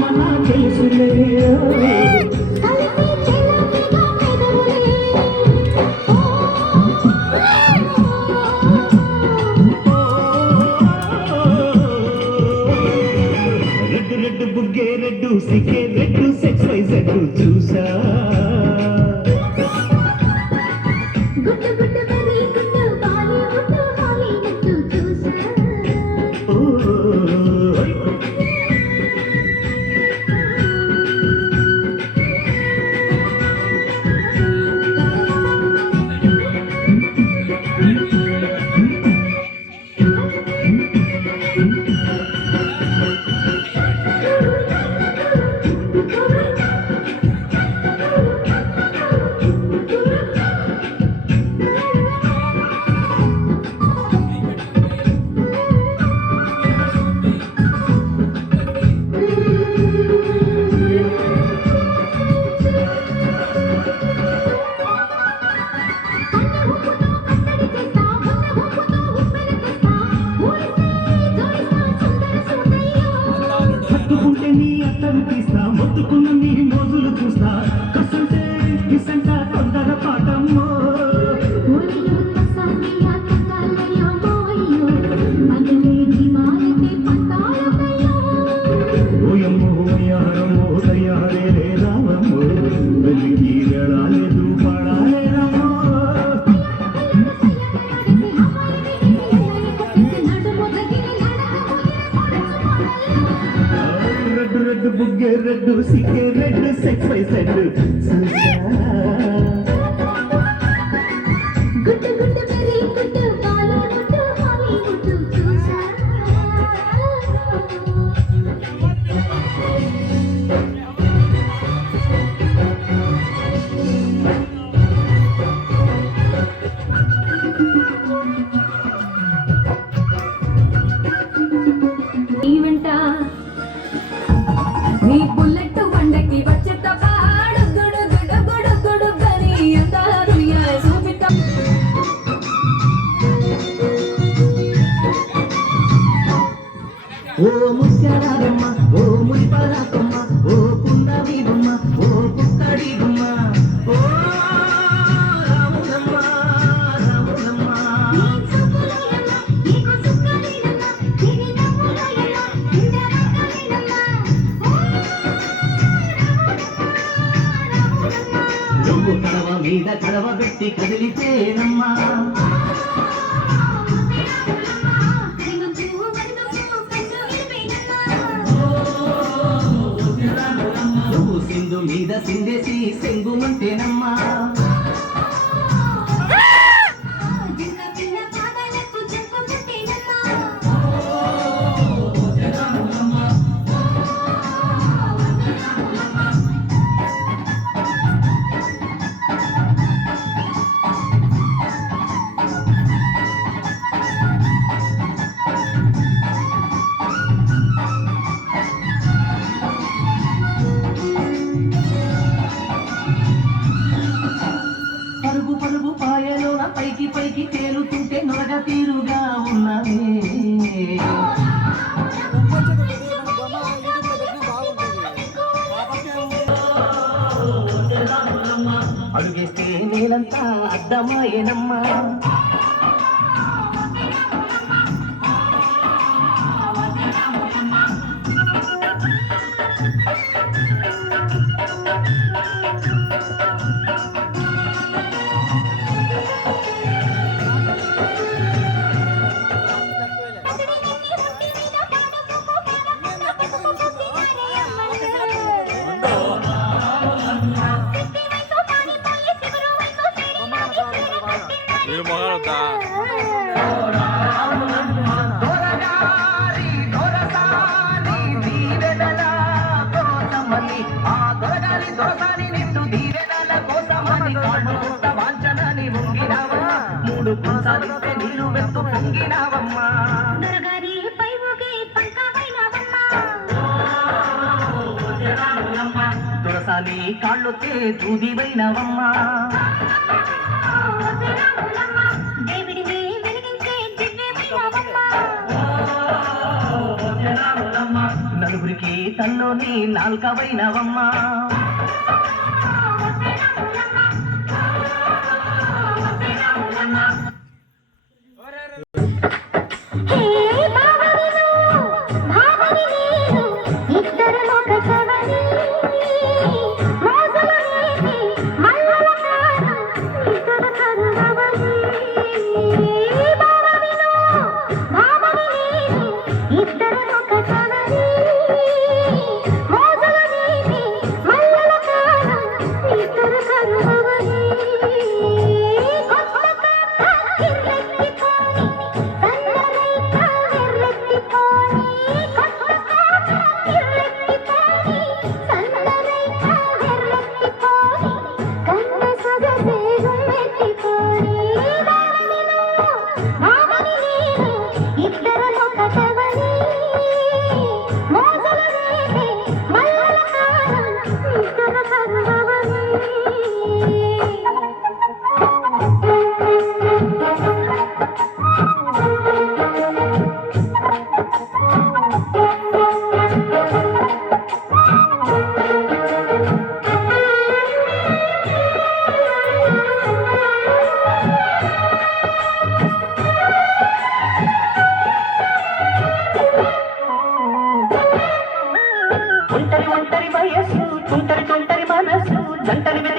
మన తెలుసులే red red బుగ్గే రెడ్డు సిగ్గే రెడ్డు సెక్స్ వైజ్ రెడ్డు చూసా మొత్తుకున్న నీ మోజులు చూస్తా కసంటే కిసంట తొందర పాటమ్మో ఓయమ్మో యారమ్మో దయ్యారే రామమ్మో వెళ్ళి వేళాలేదు పాడాలే రమ్మో రెడ్డు రెడ్డు బుగ్గే రెడ్డు సిగ్గే రెడ్డు సెక్స్ వైజ్ రెడ్డు నీ బుల్లెట్ బండకి వచ్చేత పాడు గుడు గుడు గుడు గుడు గని అందారు యా చూపిత ఓ ముత్యాలమ్మ ఓ మురిపరాకమ్మ ఓ కుందవి బొమ్మ ఓ కుక్కడి బొమ్మ ఓ రాములమ్మ రాములమ్మ నువ్వు కడవ మీద కడవ పెట్టి కదిలితేనమ్మా నువ్వు సింధు మీద సిందేసి సెంగుమంటేనమ్మా పరుగు పరుగు పాయలోన పైకి పైకి తేలుతుంటే నొరగ తీరుగా ఉన్నది అడుగేస్తే నేలంతా అడ్డమాయేనమ్మా మూడు పుంసాలిస్తే నీరు వెత్తు పొంగినావమ్మా తులసాని కాళ్ళొత్తే దూదివైనవమ్మా నలుగురికి తల్లోని నాల్కవైనవమ్మా ఒంటరి వయసు తుంటరి మనసు జంటరి